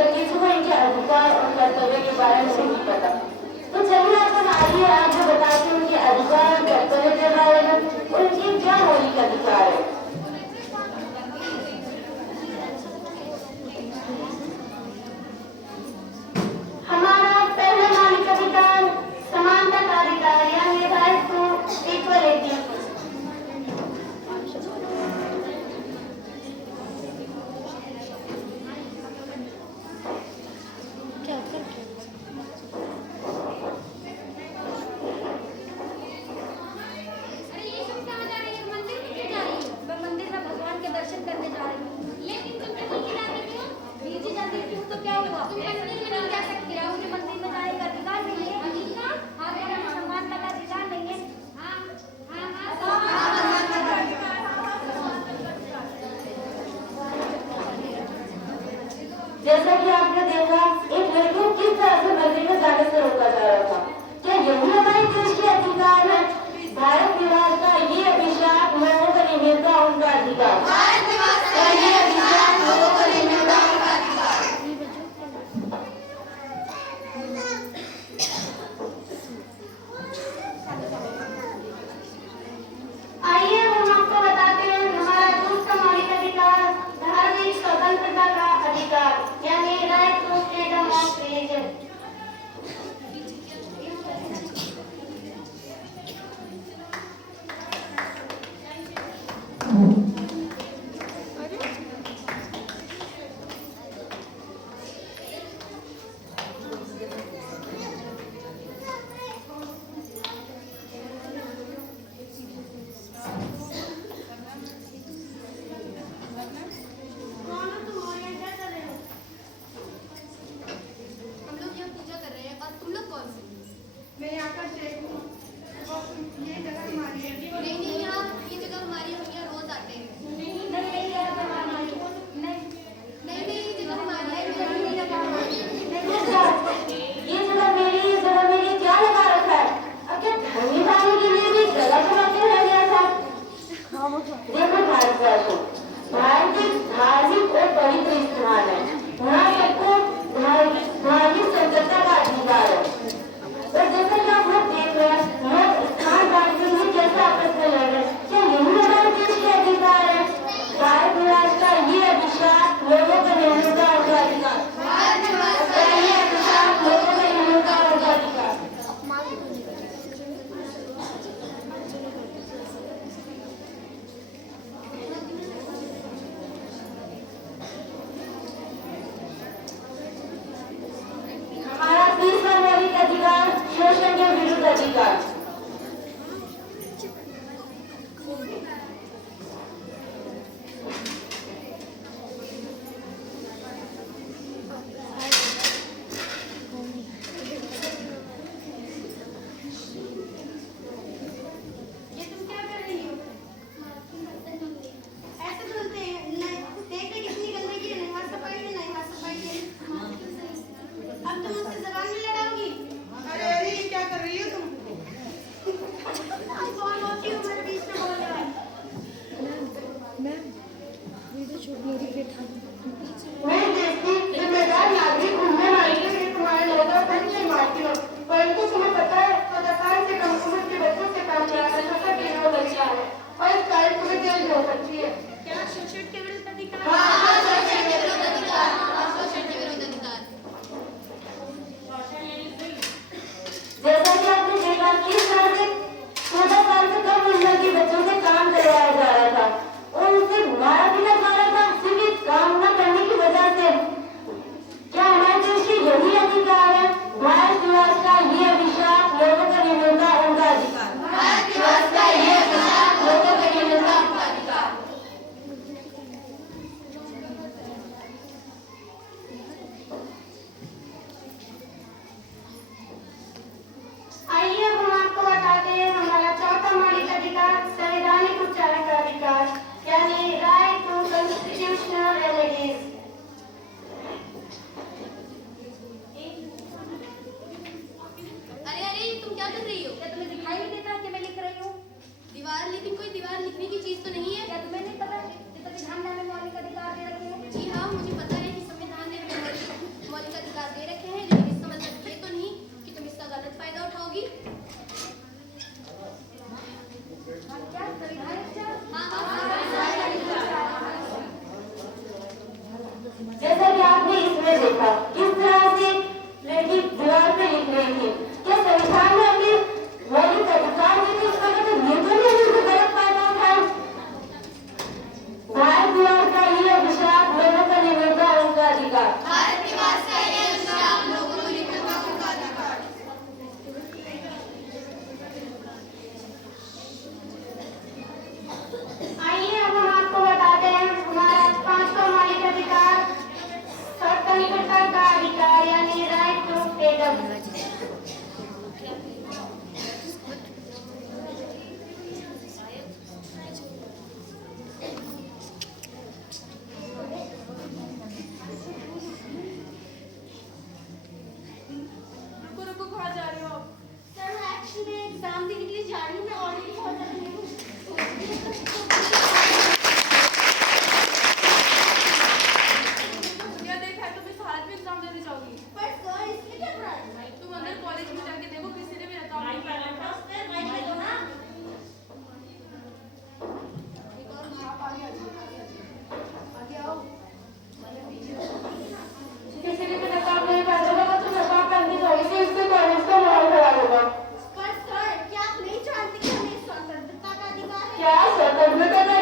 बच्चे को इनके अधिकार और कर्तव्य के बारे में नहीं पता। तो चलिए आज हम आपको बताते हैं उनके अधिकार और कर्तव्य के बारे में, उनके क्या मौलिक अधिकार है। हमारा पहला मौलिक अधिकार समानता का अधिकार, यानी राइट टू इक्वलिटी। जैसा कि आपने देखा, एक लड़की को किस तरह से मंदिर में जाने से रोका जा रहा था। क्या यही हमारे देश के अधिकार है? भारत निवास का ये अभिशाप लोगों को नहीं मिलता उनका अधिकार। भारत निवास का ये अभिशाप लोगों को नहीं मिलता उनका अधिकार। आइए हम आपको बताते हैं हमारा दूसरा मौलिक अधिकार, धार्मिक स्वतंत्रता का अधिकार, यानी right to freedom of religion. मैं यहाँ का शेख हूँ। ये जगह हमारी है। नहीं नहीं, आप ये जगह हमारी, हम यहाँ रोज आते हैं। नहीं नहीं, ये जगह हमारी है। नहीं नहीं, ये जगह हमारी है। ये जगह हमारी है। ये जगह मेरी क्या लगा रखा है? अब क्या धर्मी पाने के लिए भी जगह बनाते रह गया था? देखो भारतवासियों, भारत एक धार्मिक और पवित्र स्थान है। यहाँ सबको धार्मिक स्वतंत्रता का अधिकार है। और जैसा कि आप लोग देख रहे हैं, लोग स्थान बांटते हुए कैसे आपस में लड़ रहे हैं। क्या यही हमारे देश के अधिकार है? भारत निवास का ये अभिशाप लोगों को नहीं मिलता उनका अधिकार। भारत निवास का ये अभिशाप लोगों को नहीं मिलता उनका अधिकार। हमारा तीसरा मौलिक अधिकार शोषण के विरुद्ध अधिकार। ये तुम क्या कर रही हो? ऐसे बोलते हैं नहीं, देख ले कितनी गंदगी है, नहीं हाथ सफाई है, नहीं हाथ सफाई है। अब तुम उससे जबान में लड़ाओगी? अरे अरे, ये क्या कर रही हो तुम? कौन होती हो मेरे बीच में बोल रहा है? मैं देश की जिम्मेदार नागरिक हूँ। मैं मानती हूँ कि तुम्हारे लोगों को नहीं मारती हूँ, परंतु तुम्हें पता है पत्रकार से कम उम्र के बच्चों से काम कराना छोटा गिरोह बचा है और इस कारण तुम्हें जेल हो सकती है। क्या शोषण के विरुद्ध अधिकार? हाँ, शोषण के विरुद्ध अधिकार। हाँ, शोषण के विरुद्ध अधिकार। जैसा कि आपने देखा, किस तरह से 14 साल से कम उम्र के बच्चों से काम करवाया जा रहा था और उसे मारा भी ना जा रहा था सिर्फ एक काम न करने की वजह से। क्या हमारे देश के यही अधिकार है? भारत निवास का ये अभिशाप लोगों को नहीं मिलता उनका अधिकार। भारत निवास का ये अभिशाप लोगों को नहीं मिलता उनका अधिकार। क्या स्वतंत्रता का